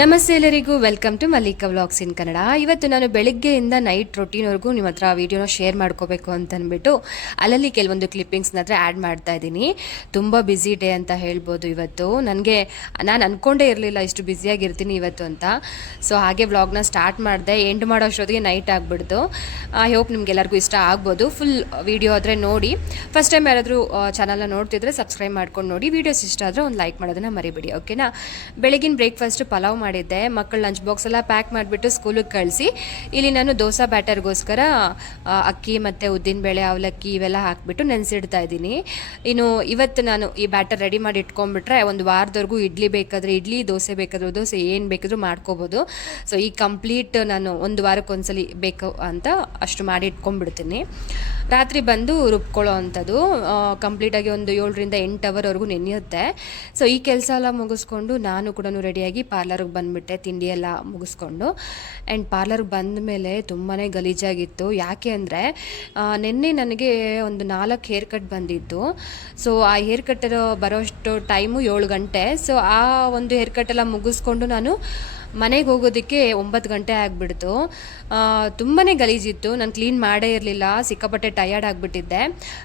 ನಮಸ್ತೆ ಎಲ್ಲರಿಗೂ, welcome to Mallika vlogs in Kannada. ಇವತ್ತು ನಾನು ಬೆಳಿಗ್ಗೆಯಿಂದ ನೈಟ್ ರೊಟೀನ್ವರೆಗೂ ನಿಮ್ಮ ಹತ್ರ ವೀಡಿಯೋನ ಶೇರ್ ಮಾಡ್ಕೋಬೇಕು ಅಂತ ಅಂದ್ಬಿಟ್ಟು ಅಲ್ಲಲ್ಲಿ ಕೆಲವೊಂದು ಕ್ಲಿಪ್ಪಿಂಗ್ಸ್ನ ಹತ್ರ ಆ್ಯಡ್ ಮಾಡ್ತಾ ಇದ್ದೀನಿ. ತುಂಬ ಬ್ಯುಸಿ ಡೇ ಅಂತ ಹೇಳ್ಬೋದು ಇವತ್ತು. ನಾನು ಅಂದ್ಕೊಂಡೇ ಇರಲಿಲ್ಲ ಇಷ್ಟು ಬ್ಯುಸಿಯಾಗಿರ್ತೀನಿ ಇವತ್ತು ಅಂತ. ಸೊ ಹಾಗೆ ವ್ಲಾಗ್ನ ಸ್ಟಾರ್ಟ್ ಮಾಡಿದೆ. ಎಂಡ್ ಮಾಡೋ ಅಷ್ಟೊತ್ತಿಗೆ ನೈಟ್ ಆಗಿಬಿಡ್ತು. ಐ ಹೋಪ್ ನಿಮ್ಗೆಲ್ಲರಿಗೂ ಇಷ್ಟ ಆಗ್ಬೋದು. ಫುಲ್ ವೀಡಿಯೋ ಆದರೆ ನೋಡಿ. ಫಸ್ಟ್ ಟೈಮ್ ಯಾರಾದರೂ ಚಾನಲ್ನ ನೋಡ್ತಿದ್ರೆ ಸಬ್ಸ್ಕ್ರೈಬ್ ಮಾಡ್ಕೊಂಡು ನೋಡಿ. ವೀಡಿಯೋಸ್ ಇಷ್ಟ ಆದರೆ ಒಂದು ಲೈಕ್ ಮಾಡೋದನ್ನು ಮರಿಬೇಡಿ, ಓಕೆನಾ. ಬೆಳಗಿನ ಬ್ರೇಕ್ಫಾಸ್ಟ್ ಪಲಾವ್ ಮಾಡಿದ್ದೆ. ಮಕ್ಕಳು ಲಂಚ್ ಬಾಕ್ಸ್ ಎಲ್ಲ ಪ್ಯಾಕ್ ಮಾಡಿಬಿಟ್ಟು ಸ್ಕೂಲಿಗೆ ಕಳಿಸಿ ಇಲ್ಲಿ ನಾನು ದೋಸೆ ಬ್ಯಾಟರ್ಗೋಸ್ಕರ ಅಕ್ಕಿ ಮತ್ತು ಉದ್ದಿನಬೇಳೆ, ಅವಲಕ್ಕಿ ಇವೆಲ್ಲ ಹಾಕಿಬಿಟ್ಟು ನೆನೆಸಿಡ್ತಾ ಇದ್ದೀನಿ. ಇನ್ನು ಇವತ್ತು ನಾನು ಈ ಬ್ಯಾಟರ್ ರೆಡಿ ಮಾಡಿ ಇಟ್ಕೊಂಡ್ಬಿಟ್ರೆ ಒಂದು ವಾರದವರೆಗೂ ಇಡ್ಲಿ ಬೇಕಾದರೆ ಇಡ್ಲಿ, ದೋಸೆ ಬೇಕಾದರೂ ದೋಸೆ, ಏನು ಬೇಕಾದರೂ ಮಾಡ್ಕೋಬೋದು. ಸೊ ಈ ಕಂಪ್ಲೀಟ್ ನಾನು ಒಂದು ವಾರಕ್ಕೆ ಒಂದ್ಸಲಿ ಬೇಕು ಅಂತ ಅಷ್ಟು ಮಾಡಿ ಇಟ್ಕೊಂಡ್ಬಿಡ್ತೀನಿ. ರಾತ್ರಿ ಬಂದು ರುಬ್ಕೊಳ್ಳೋ ಅಂಥದ್ದು ಕಂಪ್ಲೀಟಾಗಿ ಒಂದು 7ರಿಂದ 8 ಅವರ್ವರೆಗೂ ನೆನೆಯುತ್ತೆ. ಸೊ ಈ ಕೆಲಸ ಎಲ್ಲ ಮುಗಿಸ್ಕೊಂಡು ನಾನು ಕೂಡ ರೆಡಿಯಾಗಿ ಪಾರ್ಲರ್ಗೆ ಬಂದುಬಿಟ್ಟೆ, ತಿಂಡಿ ಎಲ್ಲ ಮುಗಿಸ್ಕೊಂಡು. ಆ್ಯಂಡ್ ಪಾರ್ಲರ್ಗೆ ಬಂದ ಮೇಲೆ ತುಂಬಾ ಗಲೀಜಾಗಿತ್ತು. ಯಾಕೆ ಅಂದರೆ ನಿನ್ನೆ ನನಗೆ ಒಂದು 4 ಹೇರ್ ಕಟ್ ಬಂದಿತ್ತು. ಸೊ ಆ ಹೇರ್ ಕಟ್ ಬರೋಷ್ಟು ಟೈಮು 7 ಗಂಟೆ. ಸೊ ಆ ಒಂದು ಹೇರ್ ಕಟ್ ಎಲ್ಲ ಮುಗಿಸ್ಕೊಂಡು ನಾನು ಮನೆಗೆ ಹೋಗೋದಕ್ಕೆ 9 ಗಂಟೆ ಆಗಿಬಿಡ್ತು. ತುಂಬಾ ಗಲೀಜಿತ್ತು. ನಾನು ಕ್ಲೀನ್ ಮಾಡೇ ಇರಲಿಲ್ಲ, ಸಿಕ್ಕಾಪಟ್ಟೆ ಟಯರ್ಡ್ ಆಗಿಬಿಟ್ಟಿದ್ದೆ.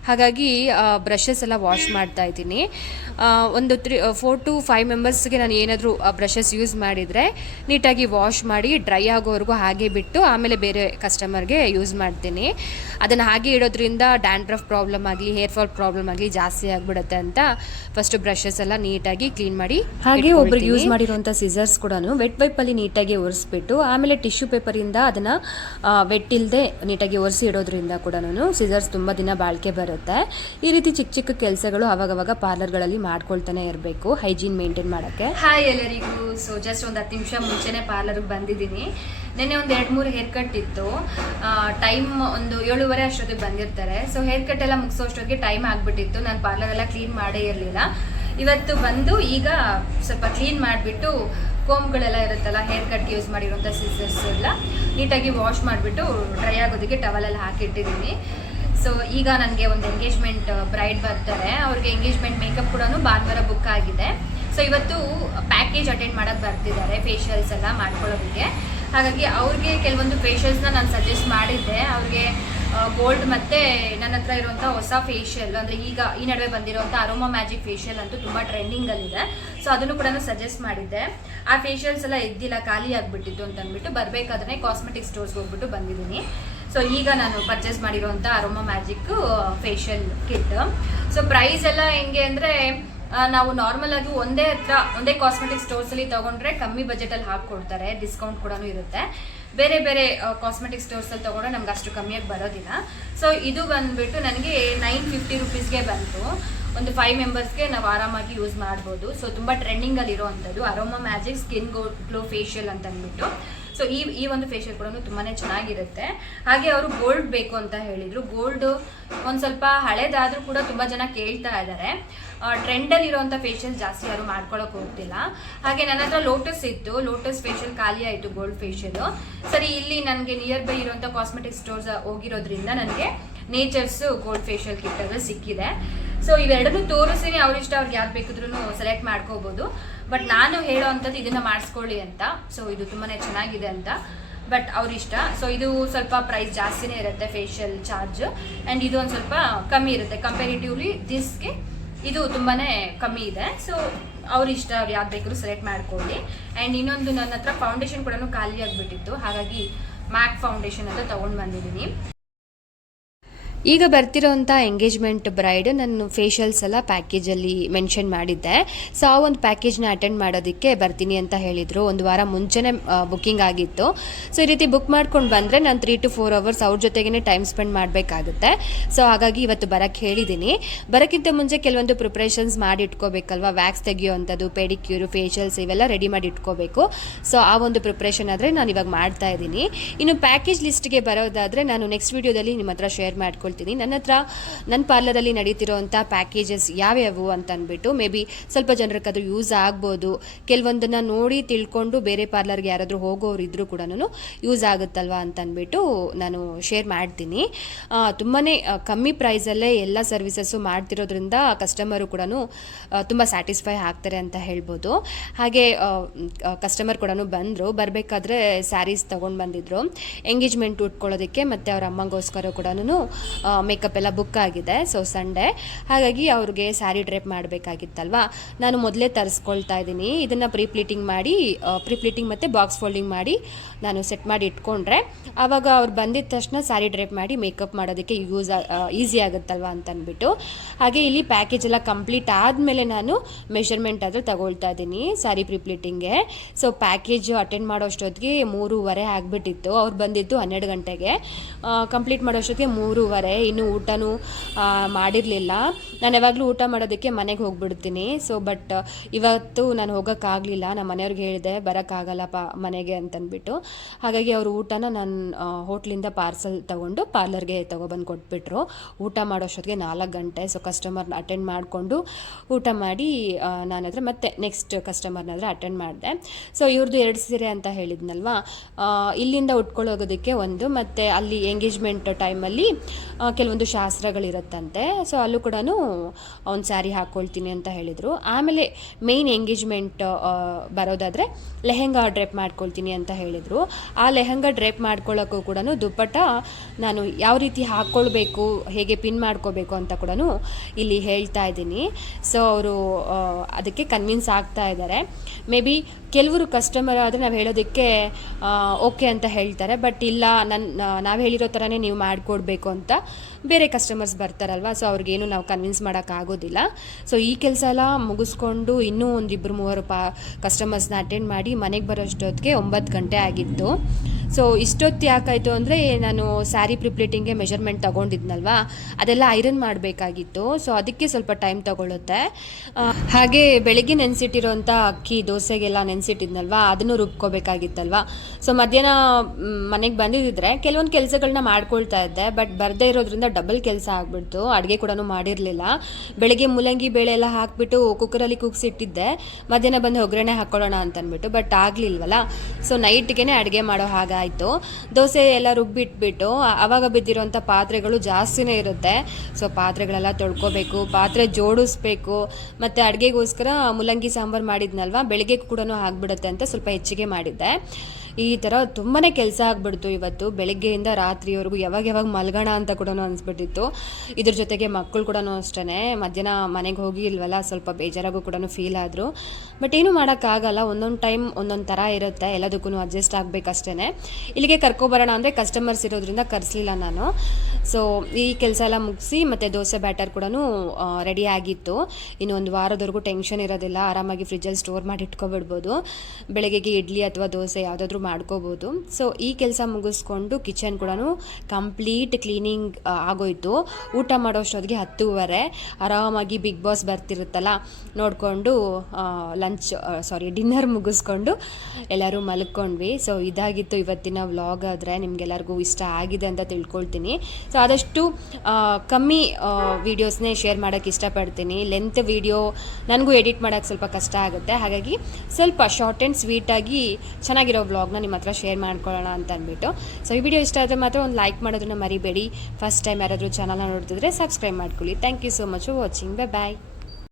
ಹಾಗಾಗಿ ಬ್ರಷಸ್ ಎಲ್ಲ ವಾಶ್ ಮಾಡ್ತಾ ಇದ್ದೀನಿ. ಒಂದು 4 to 5 ಮೆಂಬರ್ಸ್ಗೆ ನಾನು ಏನಾದರೂ ಬ್ರಷಸ್ ಯೂಸ್ ಮಾಡಿದರೆ ನೀಟಾಗಿ ವಾಶ್ ಮಾಡಿ ಡ್ರೈ ಆಗೋವರೆಗೂ ಹಾಗೆ ಬಿಟ್ಟು ಆಮೇಲೆ ಬೇರೆ ಕಸ್ಟಮರ್ಗೆ ಯೂಸ್ ಮಾಡ್ತೀನಿ. ಅದನ್ನು ಹಾಗೆ ಇಡೋದ್ರಿಂದ ಡ್ಯಾಂಡ್ರಫ್ ಪ್ರಾಬ್ಲಮ್ ಆಗಲಿ, ಹೇರ್ ಫಾಲ್ ಪ್ರಾಬ್ಲಮ್ ಆಗಲಿ ಜಾಸ್ತಿ ಆಗಿಬಿಡುತ್ತೆ ಅಂತ ಫಸ್ಟ್ ಬ್ರಷಸ್ ಎಲ್ಲ ನೀಟಾಗಿ ಕ್ಲೀನ್ ಮಾಡಿ ಹಾಗೆ ಒಬ್ರಿಗೆ ಯೂಸ್ ಮಾಡಿರುವಂಥ ಸಿಸರ್ಸ್ ಕೂಡ ವೆಟ್ ವೈಪಲ್ಲಿ ನೀಟಾಗಿ ಒರೆಸ್ಬಿಟ್ಟು ಆಮೇಲೆ ಟಿಶ್ಯೂ ಪೇಪರಿಂದ ಅದನ್ನು ವೆಟ್ ಇಲ್ಲದೆ ನೀಟಾಗಿ ಒರೆಸಿ ಇಡೋದ್ರಿಂದ ಕೂಡ ಸಿಸರ್ಸ್ ತುಂಬ ದಿನ ಬಾಳಿಕೆ ಬರುತ್ತೆ. ಈ ರೀತಿ ಚಿಕ್ಕ ಚಿಕ್ಕ ಕೆಲಸಗಳು ಅವಾಗವಾಗ ಪಾರ್ಲರ್ಗಳಲ್ಲಿ ಮಾಡ್ಕೊಳ್ತಾನೆ ಇರಬೇಕು, ಹೈಜೀನ್ ಮೇಂಟೈನ್ ಮಾಡೋಕ್ಕೆ. ಹಾಯ್ ಎಲ್ಲರಿಗೂ. ಸೊ ಜಸ್ಟ್ ಒಂದು 10 ನಿಮಿಷ ಮುಂಚೆನೇ ಪಾರ್ಲರ್ಗೆ ಬಂದಿದ್ದೀನಿ. ನೆನ್ನೆ ಒಂದು 2-3 ಹೇರ್ ಕಟ್ ಇತ್ತು. ಟೈಮ್ ಒಂದು 7:30 ಅಷ್ಟೊತ್ತಿಗೆ ಬಂದಿರ್ತಾರೆ. ಸೊ ಹೇರ್ ಕಟ್ ಎಲ್ಲ ಮುಗಿಸೋ ಅಷ್ಟೊತ್ತಿಗೆ ಟೈಮ್ ಆಗಿಬಿಟ್ಟಿತ್ತು. ನಾನು ಪಾರ್ಲರ್ ಎಲ್ಲ ಕ್ಲೀನ್ ಮಾಡೇ ಇರಲಿಲ್ಲ. ಇವತ್ತು ಬಂದು ಈಗ ಸ್ವಲ್ಪ ಕ್ಲೀನ್ ಮಾಡಿಬಿಟ್ಟು ಕೋಮ್ಗಳೆಲ್ಲ ಇರುತ್ತಲ್ಲ, ಹೇರ್ ಕಟ್ ಯೂಸ್ ಮಾಡಿರೋಂಥ ಸಿಸರ್ಸ್ ಎಲ್ಲ ನೀಟಾಗಿ ವಾಶ್ ಮಾಡಿಬಿಟ್ಟು ಡ್ರೈ ಆಗೋದಕ್ಕೆ ಟವಲೆಲ್ಲ ಹಾಕಿಟ್ಟಿದ್ದೀನಿ. ಸೊ ಈಗ ನನಗೆ ಒಂದು ಎಂಗೇಜ್ಮೆಂಟ್ ಬ್ರೈಡ್ ಬರ್ತಾರೆ. ಅವ್ರಿಗೆ ಎಂಗೇಜ್ಮೆಂಟ್ ಮೇಕಪ್ ಕೂಡ ಭಾನುವಾರ ಬುಕ್ ಆಗಿದೆ. ಸೊ ಇವತ್ತು ಪ್ಯಾಕೇಜ್ ಅಟೆಂಡ್ ಮಾಡೋಕ್ಕೆ ಬರ್ತಿದ್ದಾರೆ, ಫೇಶಿಯಲ್ಸ್ ಎಲ್ಲ ಮಾಡ್ಕೊಳ್ಳೋದಕ್ಕೆ. ಹಾಗಾಗಿ ಅವ್ರಿಗೆ ಕೆಲವೊಂದು ಫೇಶಿಯಲ್ಸ್ನ ನಾನು ಸಜೆಸ್ಟ್ ಮಾಡಿದ್ದೆ. ಅವ್ರಿಗೆ ಗೋಲ್ಡ್ ಮತ್ತು ನನ್ನ ಹತ್ರ ಇರುವಂಥ ಹೊಸ ಫೇಶಿಯಲ್ ಅಂದರೆ ಈಗ ಈ ನಡುವೆ ಬಂದಿರೋಂಥ ಅರೋಮಾ ಮ್ಯಾಜಿಕ್ ಫೇಶಿಯಲ್ ಅಂತೂ ತುಂಬ ಟ್ರೆಂಡಿಂಗಲ್ಲಿದೆ. ಸೊ ಅದನ್ನು ಕೂಡ ಸಜೆಸ್ಟ್ ಮಾಡಿದ್ದೆ. ಆ ಫೇಶಿಯಲ್ಸ್ ಎಲ್ಲ ಇದ್ದಿಲ್ಲ, ಖಾಲಿ ಆಗಿಬಿಟ್ಟಿತ್ತು ಅಂತ ಅಂದ್ಬಿಟ್ಟು ಬರಬೇಕಾದ್ರೆ ಕಾಸ್ಮೆಟಿಕ್ ಸ್ಟೋರ್ಸ್ಗೆ ಹೋಗ್ಬಿಟ್ಟು ಬಂದಿದ್ದೀನಿ. ಸೊ ಈಗ ನಾನು ಪರ್ಚೇಸ್ ಮಾಡಿರೋಂಥ aroma magic facial kit. So price ಎಲ್ಲ ಹೆಂಗೆ ಅಂದರೆ ನಾವು ನಾರ್ಮಲ್ ಆಗಿ ಒಂದೇ ಕಾಸ್ಮೆಟಿಕ್ ಸ್ಟೋರ್ಸಲ್ಲಿ ತೊಗೊಂಡ್ರೆ ಕಮ್ಮಿ ಬಜೆಟಲ್ಲಿ ಹಾಕ್ಕೊಡ್ತಾರೆ, ಡಿಸ್ಕೌಂಟ್ ಕೂಡ ಇರುತ್ತೆ. ಬೇರೆ ಬೇರೆ ಕಾಸ್ಮೆಟಿಕ್ ಸ್ಟೋರ್ಸಲ್ಲಿ ತೊಗೊಂಡ್ರೆ ನಮ್ಗೆ ಅಷ್ಟು ಕಮ್ಮಿಯಾಗಿ ಬರೋದಿಲ್ಲ. ಸೊ ಇದು ಬಂದುಬಿಟ್ಟು ನನಗೆ 950 ರುಪೀಸ್ಗೆ ಬಂತು. ಒಂದು 5 ಮೆಂಬರ್ಸ್ಗೆ ನಾವು ಆರಾಮಾಗಿ ಯೂಸ್ ಮಾಡ್ಬೋದು. ಸೊ ತುಂಬ ಟ್ರೆಂಡಿಂಗಲ್ಲಿರೋ ಅಂಥದ್ದು aroma magic skin glow facial ಅಂತ ಅಂದ್ಬಿಟ್ಟು. ಸೊ ಈ ಒಂದು ಫೇಶಿಯಲ್ ಕೂಡ ತುಂಬಾ ಚೆನ್ನಾಗಿರುತ್ತೆ. ಹಾಗೆ ಅವರು ಗೋಲ್ಡ್ ಬೇಕು ಅಂತ ಹೇಳಿದರು. ಗೋಲ್ಡ್ ಒಂದು ಸ್ವಲ್ಪ ಹಳೇದಾದರೂ ಕೂಡ ತುಂಬ ಜನ ಕೇಳ್ತಾ ಇದ್ದಾರೆ. ಟ್ರೆಂಡಲ್ಲಿರೋಂಥ ಫೇಶಿಯಲ್ ಜಾಸ್ತಿ ಯಾರು ಮಾಡ್ಕೊಳ್ಳೋಕೆ ಹೋಗ್ತಿಲ್ಲ. ಹಾಗೆ ನನ್ನ ಹತ್ರ ಲೋಟಸ್ ಇತ್ತು, ಲೋಟಸ್ ಫೇಶಿಯಲ್ ಖಾಲಿ ಆಯಿತು, ಗೋಲ್ಡ್ ಫೇಶಿಯಲು. ಸರಿ, ಇಲ್ಲಿ ನನಗೆ ನಿಯರ್ ಬೈ ಇರೋಂಥ ಕಾಸ್ಮೆಟಿಕ್ ಸ್ಟೋರ್ಸ್ ಹೋಗಿರೋದ್ರಿಂದ ನನಗೆ ನೇಚರ್ಸ್ ಗೋಲ್ಡ್ ಫೇಶಿಯಲ್ ಕಿಟ್ ಅದು ಸಿಕ್ಕಿದೆ. ಸೊ ಇವೆರಡನ್ನೂ ತೋರಿಸ್ತೀನಿ, ಅವ್ರಿಷ್ಟ ಅವ್ರಿಗೆ ಯಾರು ಬೇಕಿದ್ರೂ ಸೆಲೆಕ್ಟ್ ಮಾಡ್ಕೋಬೋದು. ಬಟ್ ನಾನು ಹೇಳೋ ಅಂಥದ್ದು ಇದನ್ನು ಮಾಡಿಸ್ಕೊಳ್ಳಿ ಅಂತ. ಸೊ ಇದು ತುಂಬಾ ಚೆನ್ನಾಗಿದೆ ಅಂತ, ಬಟ್ ಅವ್ರಿಷ್ಟ. ಸೊ ಇದು ಸ್ವಲ್ಪ ಪ್ರೈಸ್ ಜಾಸ್ತಿನೇ ಇರುತ್ತೆ ಫೇಶಿಯಲ್ ಚಾರ್ಜ್. ಆ್ಯಂಡ್ ಇದು ಒಂದು ಸ್ವಲ್ಪ ಕಮ್ಮಿ ಇರುತ್ತೆ ಕಂಪೇರಿಟಿವ್ಲಿ ದಿಸ್ಗೆ. ಇದು ತುಂಬಾ ಕಮ್ಮಿ ಇದೆ. ಸೊ ಅವ್ರಿಷ್ಟ, ಅವ್ರು ಯಾವ್ದು ಬೇಕಾದ್ರೂ ಸೆಲೆಕ್ಟ್ ಮಾಡ್ಕೊಳ್ಳಿ. ಆ್ಯಂಡ್ ಇನ್ನೊಂದು ನನ್ನ ಹತ್ರ ಫೌಂಡೇಶನ್ ಕೂಡ ಖಾಲಿ ಆಗಿಬಿಟ್ಟಿತ್ತು. ಹಾಗಾಗಿ ಮ್ಯಾಕ್ ಫೌಂಡೇಶನ್ ಅಂತ ತೊಗೊಂಡು ಬಂದಿದ್ದೀನಿ. ಈಗ ಬರ್ತಿರೋಂಥ ಎಂಗೇಜ್ಮೆಂಟ್ ಬ್ರೈಡ್ ನಾನು ಫೇಶಿಯಲ್ಸ್ ಎಲ್ಲ ಪ್ಯಾಕೇಜಲ್ಲಿ ಮೆನ್ಷನ್ ಮಾಡಿದ್ದೆ. ಸೊ ಆ ಒಂದು ಪ್ಯಾಕೇಜ್ನ ಅಟೆಂಡ್ ಮಾಡೋದಕ್ಕೆ ಬರ್ತೀನಿ ಅಂತ ಹೇಳಿದರು. ಒಂದು ವಾರ ಮುಂಚೆನೇ ಬುಕ್ಕಿಂಗ್ ಆಗಿತ್ತು. ಸೊ ಈ ರೀತಿ ಬುಕ್ ಮಾಡ್ಕೊಂಡು ಬಂದರೆ ನಾನು 3 to 4 ಅವರ್ಸ್ ಅವ್ರ ಜೊತೆಗೇ ಟೈಮ್ ಸ್ಪೆಂಡ್ ಮಾಡಬೇಕಾಗುತ್ತೆ. ಸೊ ಹಾಗಾಗಿ ಇವತ್ತು ಬರೋಕ್ಕೆ ಹೇಳಿದ್ದೀನಿ. ಬರೋಕ್ಕಿಂತ ಮುಂಚೆ ಕೆಲವೊಂದು ಪ್ರಿಪ್ರೇಷನ್ಸ್ ಮಾಡಿ ಇಟ್ಕೋಬೇಕಲ್ವ, ವ್ಯಾಕ್ಸ್ ತೆಗಿಯೋವಂಥದ್ದು, ಪೆಡಿಕ್ಯೂರು, ಫೇಶಿಯಲ್ಸ್ ಇವೆಲ್ಲ ರೆಡಿ ಮಾಡಿ ಇಟ್ಕೋಬೇಕು. ಸೊ ಆ ಒಂದು ಪ್ರಿಪ್ರೇಷನ್ ಆದರೆ ನಾನು ಇವಾಗ ಮಾಡ್ತಾ ಇದ್ದೀನಿ. ಇನ್ನು ಪ್ಯಾಕೇಜ್ ಲಿಸ್ಟ್ಗೆ ಬರೋದಾದರೆ ನಾನು ನೆಕ್ಸ್ಟ್ ವೀಡಿಯೋದಲ್ಲಿ ನಿಮ್ಮ ಹತ್ರ ಶೇರ್ ಮಾಡ್ಕೊಳ್ಳಿ. ಮಾಡ್ಕೊಳ್ತೀನಿ. ನನ್ನ ಪಾರ್ಲರಲ್ಲಿ ನಡೀತಿರೋವಂಥ ಪ್ಯಾಕೇಜಸ್ ಯಾವ್ಯಾವು ಅಂತ ಅಂದ್ಬಿಟ್ಟು ಮೇ ಬಿ ಸ್ವಲ್ಪ ಜನರಿಗೆ ಅದು ಯೂಸ್ ಆಗ್ಬೋದು. ಕೆಲವೊಂದನ್ನು ನೋಡಿ ತಿಳ್ಕೊಂಡು ಬೇರೆ ಪಾರ್ಲರ್ಗೆ ಯಾರಾದರೂ ಹೋಗೋರು ಇದ್ದರೂ ಕೂಡ ಯೂಸ್ ಆಗುತ್ತಲ್ವ ಅಂತ ಅಂದ್ಬಿಟ್ಟು ನಾನು ಶೇರ್ ಮಾಡ್ತೀನಿ. ತುಂಬಾ ಕಮ್ಮಿ ಪ್ರೈಸಲ್ಲೇ ಎಲ್ಲ ಸರ್ವಿಸಸ್ಸು ಮಾಡ್ತಿರೋದ್ರಿಂದ ಕಸ್ಟಮರು ಕೂಡ ತುಂಬ ಸ್ಯಾಟಿಸ್ಫೈ ಆಗ್ತಾರೆ ಅಂತ ಹೇಳ್ಬೋದು. ಹಾಗೆ ಕಸ್ಟಮರ್ ಕೂಡ ಬರಬೇಕಾದ್ರೆ ಸ್ಯಾರೀಸ್ ತೊಗೊಂಡು ಬಂದಿದ್ರು ಎಂಗೇಜ್ಮೆಂಟ್ ಉಟ್ಕೊಳ್ಳೋದಕ್ಕೆ, ಮತ್ತು ಅವ್ರ ಅಮ್ಮಂಗೋಸ್ಕರ ಕೂಡ ಮೇಕಪ್ ಎಲ್ಲ ಬುಕ್ ಆಗಿದೆ. ಸೊ ಸಂಡೇ, ಹಾಗಾಗಿ ಅವ್ರಿಗೆ ಸ್ಯಾರಿ ಡ್ರೇಪ್ ಮಾಡಬೇಕಾಗಿತ್ತಲ್ವ, ನಾನು ಮೊದಲೇ ತರಿಸ್ಕೊಳ್ತಾ ಇದ್ದೀನಿ. ಇದನ್ನು ಪ್ರೀಪ್ಲೀಟಿಂಗ್ ಮತ್ತು ಬಾಕ್ಸ್ ಫೋಲ್ಡಿಂಗ್ ಮಾಡಿ ನಾನು ಸೆಟ್ ಮಾಡಿ ಇಟ್ಕೊಂಡ್ರೆ ಆವಾಗ ಅವ್ರು ಬಂದಿದ್ದ ತಕ್ಷಣ ಸ್ಯಾರಿ ಡ್ರೇಪ್ ಮಾಡಿ ಮೇಕಪ್ ಮಾಡೋದಕ್ಕೆ ಈಸಿ ಆಗುತ್ತಲ್ವ ಅಂತ ಅಂದ್ಬಿಟ್ಟು. ಹಾಗೆ ಇಲ್ಲಿ ಪ್ಯಾಕೇಜ್ ಎಲ್ಲ ಕಂಪ್ಲೀಟ್ ಆದಮೇಲೆ ನಾನು ಮೆಷರ್ಮೆಂಟ್ ಆದರೆ ತಗೊಳ್ತಾ ಇದ್ದೀನಿ ಸ್ಯಾರಿ ಪ್ರೀಪ್ಲೀಟಿಂಗ್ಗೆ. ಸೊ ಪ್ಯಾಕೇಜು ಅಟೆಂಡ್ ಮಾಡೋ ಅಷ್ಟೊತ್ತಿಗೆ 3:30 ಆಗಿಬಿಟ್ಟಿತ್ತು. ಅವ್ರು ಬಂದಿದ್ದು 12 ಗಂಟೆಗೆ, ಕಂಪ್ಲೀಟ್ ಮಾಡೋ ಅಷ್ಟೊತ್ತಿಗೆ 3:30. ಇನ್ನೂ ಊಟನೂ ಮಾಡಿರಲಿಲ್ಲ. ನಾನು ಯಾವಾಗಲೂ ಊಟ ಮಾಡೋದಕ್ಕೆ ಮನೆಗೆ ಹೋಗ್ಬಿಡ್ತೀನಿ. ಸೊ ಬಟ್ ಇವತ್ತು ನಾನು ಹೋಗೋಕ್ಕಾಗಲಿಲ್ಲ. ನಮ್ಮ ಮನೆಯವ್ರಿಗೆ ಹೇಳಿದೆ ಬರೋಕ್ಕಾಗಲ್ಲಪ್ಪ ಮನೆಗೆ ಅಂತಂದ್ಬಿಟ್ಟು. ಹಾಗಾಗಿ ಅವರು ಊಟನ ನಾನು ಹೋಟ್ಲಿಂದ ಪಾರ್ಸಲ್ ತೊಗೊಂಡು ಪಾರ್ಲರ್ಗೆ ತೊಗೊಬಂದು ಕೊಟ್ಬಿಟ್ರು. ಊಟ ಮಾಡೋ ಅಷ್ಟೊತ್ತಿಗೆ 4 ಗಂಟೆ. ಸೊ ಕಸ್ಟಮರ್ನ ಅಟೆಂಡ್ ಮಾಡಿಕೊಂಡು ಊಟ ಮಾಡಿ ನಾನಾದರೆ ಮತ್ತೆ ನೆಕ್ಸ್ಟ್ ಕಸ್ಟಮರ್ನಾದರೆ ಅಟೆಂಡ್ ಮಾಡಿದೆ. ಸೊ ಇವ್ರದ್ದು 2 ಸೀರೆ ಅಂತ ಹೇಳಿದ್ನಲ್ವ, ಇಲ್ಲಿಂದ ಉಟ್ಕೊಳ್ಳೋಗೋದಕ್ಕೆ ಒಂದು, ಮತ್ತು ಅಲ್ಲಿ ಎಂಗೇಜ್ಮೆಂಟ್ ಟೈಮಲ್ಲಿ ಕೆಲವೊಂದು ಶಾಸ್ತ್ರಗಳಿರುತ್ತಂತೆ. ಸೊ ಅಲ್ಲೂ ಕೂಡ ಒಂದು ಸ್ಯಾರಿ ಹಾಕ್ಕೊಳ್ತೀನಿ ಅಂತ ಹೇಳಿದರು. ಆಮೇಲೆ ಮೇಯ್ನ್ ಎಂಗೇಜ್ಮೆಂಟ್ ಬರೋದಾದರೆ ಲೆಹೆಂಗಾ ಡ್ರೇಪ್ ಮಾಡ್ಕೊಳ್ತೀನಿ ಅಂತ ಹೇಳಿದರು. ಆ ಲೆಹೆಂಗಾ ಡ್ರೇಪ್ ಮಾಡ್ಕೊಳ್ಳೋಕ್ಕೂ ಕೂಡ ದುಪ್ಪಟ್ಟ ನಾನು ಯಾವ ರೀತಿ ಹಾಕ್ಕೊಳ್ಬೇಕು, ಹೇಗೆ ಪಿನ್ ಮಾಡ್ಕೋಬೇಕು ಅಂತ ಕೂಡ ಇಲ್ಲಿ ಹೇಳ್ತಾ ಇದ್ದೀನಿ. ಸೊ ಅವರು ಅದಕ್ಕೆ ಕನ್ವಿನ್ಸ್ ಆಗ್ತಾ ಇದ್ದಾರೆ. ಮೇ ಬಿ ಕೆಲವರು ಕಸ್ಟಮರ್ ಆದರೆ ನಾವು ಹೇಳೋದಕ್ಕೆ ಓಕೆ ಅಂತ ಹೇಳ್ತಾರೆ, ಬಟ್ ಇಲ್ಲ ನಾವು ಹೇಳಿರೋ ಥರನೇ ನೀವು ಮಾಡಿಕೊಡ್ಬೇಕು ಅಂತ ಬೇರೆ ಕಸ್ಟಮರ್ಸ್ ಬರ್ತಾರಲ್ವ. ಸೊ ಅವ್ರಿಗೇನು ನಾವು ಕನ್ವಿನ್ಸ್ ಮಾಡೋಕ್ಕಾಗೋದಿಲ್ಲ. ಸೊ ಈ ಕೆಲಸ ಎಲ್ಲ ಮುಗಿಸ್ಕೊಂಡು ಇನ್ನೂ 1-2-3 ಕಸ್ಟಮರ್ಸ್ನ ಅಟೆಂಡ್ ಮಾಡಿ ಮನೆಗೆ ಬರೋಷ್ಟೊತ್ತಿಗೆ 9 ಗಂಟೆ ಆಗಿತ್ತು. ಸೊ ಇಷ್ಟೊತ್ತು ಯಾಕಾಯಿತು ಅಂದರೆ ನಾನು ಸ್ಯಾರಿ ಪ್ರಿಪ್ಲೇಟಿಂಗ್ಗೆ ಮೆಷರ್ಮೆಂಟ್ ತೊಗೊಂಡಿದ್ನಲ್ವ, ಅದೆಲ್ಲ ಐರನ್ ಮಾಡಬೇಕಾಗಿತ್ತು. ಸೊ ಅದಕ್ಕೆ ಸ್ವಲ್ಪ ಟೈಮ್ ತೊಗೊಳುತ್ತೆ. ಹಾಗೆ ಬೆಳಿಗ್ಗೆ ನೆನೆಸಿಟ್ಟಿರೋಂಥ ಅಕ್ಕಿ ದೋಸೆಗೆಲ್ಲ ನೆನೆಸಿಟ್ಟಿದ್ನಲ್ವ, ಅದನ್ನು ರುಬ್ಕೋಬೇಕಾಗಿತ್ತಲ್ವ. ಸೊ ಮಧ್ಯಾಹ್ನ ಮನೆಗೆ ಬಂದಿದ್ದರೆ ಕೆಲವೊಂದು ಕೆಲಸಗಳನ್ನ ಮಾಡ್ಕೊಳ್ತಾ ಇದ್ದೆ, ಬಟ್ ಬರದೇ ಇರೋದ್ರಿಂದ ಡಬಲ್ ಕೆಲಸ ಆಗಿಬಿಡ್ತು. ಅಡುಗೆ ಕೂಡ ಮಾಡಿರಲಿಲ್ಲ. ಬೆಳಗ್ಗೆ ಮೂಲಂಗಿ ಬೇಳೆ ಎಲ್ಲ ಹಾಕಿಬಿಟ್ಟು ಕುಕ್ಕರಲ್ಲಿ ಕೂಗಿಸಿಟ್ಟಿದ್ದೆ, ಮಧ್ಯಾಹ್ನ ಬಂದು ಒಗ್ಗರಣೆ ಹಾಕ್ಕೊಳ್ಳೋಣ ಅಂತಂದ್ಬಿಟ್ಟು, ಬಟ್ ಆಗಲಿಲ್ವಲ್ಲ. ಸೊ ನೈಟ್ಗೆ ಅಡುಗೆ ಮಾಡೋ ಹಾಗಾಯಿತು. ದೋಸೆ ಎಲ್ಲ ರುಬ್ಬಿಟ್ಬಿಟ್ಟು ಆವಾಗ ಬಿದ್ದಿರೋಂಥ ಪಾತ್ರೆಗಳು ಜಾಸ್ತಿನೇ ಇರುತ್ತೆ. ಸೊ ಪಾತ್ರೆಗಳೆಲ್ಲ ತೊಳ್ಕೊಬೇಕು, ಪಾತ್ರೆ ಜೋಡಿಸ್ಬೇಕು, ಮತ್ತು ಅಡುಗೆಗೋಸ್ಕರ ಮೂಲಂಗಿ ಸಾಂಬಾರು ಮಾಡಿದ್ನಲ್ವ, ಬೆಳಗ್ಗೆ ಕೂಡ ಆಗಿಬಿಡುತ್ತೆ ಅಂತ ಸ್ವಲ್ಪ ಹೆಚ್ಚಿಗೆ ಮಾಡಿದ್ದೆ. ಈ ಥರ ತುಂಬಾ ಕೆಲಸ ಆಗಿಬಿಡ್ತು ಇವತ್ತು. ಬೆಳಗ್ಗೆಯಿಂದ ರಾತ್ರಿವರೆಗೂ ಯಾವಾಗ ಮಲ್ಗೋಣ ಅಂತ ಕೂಡ ಅನಿಸ್ಬಿಟ್ಟಿತ್ತು. ಇದ್ರ ಜೊತೆಗೆ ಮಕ್ಕಳು ಕೂಡ ಅಷ್ಟೇ ಮಧ್ಯಾಹ್ನ ಮನೆಗೆ ಹೋಗಿ ಇಲ್ವಲ್ಲ, ಸ್ವಲ್ಪ ಬೇಜಾರಾಗೂ ಕೂಡ ಫೀಲ್ ಆದರು. ಬಟ್ ಏನೂ ಮಾಡೋಕ್ಕಾಗಲ್ಲ, ಒಂದೊಂದು ಟೈಮ್ ಒಂದೊಂದು ಥರ ಇರುತ್ತೆ, ಎಲ್ಲದಕ್ಕೂ ಅಡ್ಜಸ್ಟ್ ಆಗಬೇಕಷ್ಟೇ. ಇಲ್ಲಿಗೆ ಕರ್ಕೊಬರೋಣ ಅಂದರೆ ಕಸ್ಟಮರ್ಸ್ ಇರೋದ್ರಿಂದ ಕರೆಸಲಿಲ್ಲ ನಾನು. ಸೊ ಈ ಕೆಲಸ ಎಲ್ಲ ಮುಗಿಸಿ ಮತ್ತು ದೋಸೆ ಬ್ಯಾಟರ್ ಕೂಡ ರೆಡಿ ಆಗಿತ್ತು. ಇನ್ನು 1 ವಾರದವರೆಗೂ ಟೆನ್ಷನ್ ಇರೋದಿಲ್ಲ, ಆರಾಮಾಗಿ ಫ್ರಿಜ್ಜಲ್ಲಿ ಸ್ಟೋರ್ ಮಾಡಿ ಇಟ್ಕೊಬಿಡ್ಬೋದು. ಬೆಳಗ್ಗೆಗೆ ಇಡ್ಲಿ ಅಥವಾ ದೋಸೆ ಯಾವುದಾದ್ರೂ ಮಾಡ್ಕೋಬೋದು. ಸೊ ಈ ಕೆಲಸ ಮುಗಿಸ್ಕೊಂಡು ಕಿಚನ್ ಕೂಡ ಕಂಪ್ಲೀಟ್ ಕ್ಲೀನಿಂಗ್ ಆಗೋಯ್ತು. ಊಟ ಮಾಡೋಷ್ಟೊತ್ತಿಗೆ 10:30. ಆರಾಮಾಗಿ ಬಿಗ್ ಬಾಸ್ ಬರ್ತಿರುತ್ತಲ್ಲ ನೋಡಿಕೊಂಡು ಡಿನ್ನರ್ ಮುಗಿಸ್ಕೊಂಡು ಎಲ್ಲರೂ ಮಲ್ಕೊಂಡ್ವಿ. ಸೊ ಇದಾಗಿತ್ತು ಇವತ್ತಿನ ವ್ಲಾಗ್. ಆದರೆ ನಿಮಗೆಲ್ಲರಿಗೂ ಇಷ್ಟ ಆಗಿದೆ ಅಂತ ತಿಳ್ಕೊಳ್ತೀನಿ. ಸೊ ಆದಷ್ಟು ಕಮ್ಮಿ ವೀಡಿಯೋಸ್ನೇ ಶೇರ್ ಮಾಡೋಕ್ಕೆ ಇಷ್ಟಪಡ್ತೀನಿ. ಲೆಂತ್ ವೀಡಿಯೋ ನನಗೂ ಎಡಿಟ್ ಮಾಡೋಕ್ಕೆ ಸ್ವಲ್ಪ ಕಷ್ಟ ಆಗುತ್ತೆ. ಹಾಗಾಗಿ ಸ್ವಲ್ಪ ಶಾರ್ಟ್ ಆ್ಯಂಡ್ ಸ್ವೀಟಾಗಿ ಚೆನ್ನಾಗಿರೋ ವ್ಲಾಗ್ನ ನಿಮ್ಮ ಹತ್ರ ಶೇರ್ ಮಾಡ್ಕೊಳ್ಳೋಣ ಅಂತ ಅಂದ್ಬಿಟ್ಟು. ಸೊ ಈ ವಿಡಿಯೋ ಇಷ್ಟ ಆದರೆ ಮಾತ್ರ ಒಂದು ಲೈಕ್ ಮಾಡೋದನ್ನು ಮರಿಬೇಡಿ. ಫಸ್ಟ್ ಟೈಮ್ ಯಾರಾದರೂ ಚಾನಲ್ನ ನೋಡ್ತಿದ್ರೆ ಸಬ್ಸ್ಕ್ರೈಬ್ ಮಾಡ್ಕೊಳ್ಳಿ. Thank you so much for watching. Bye.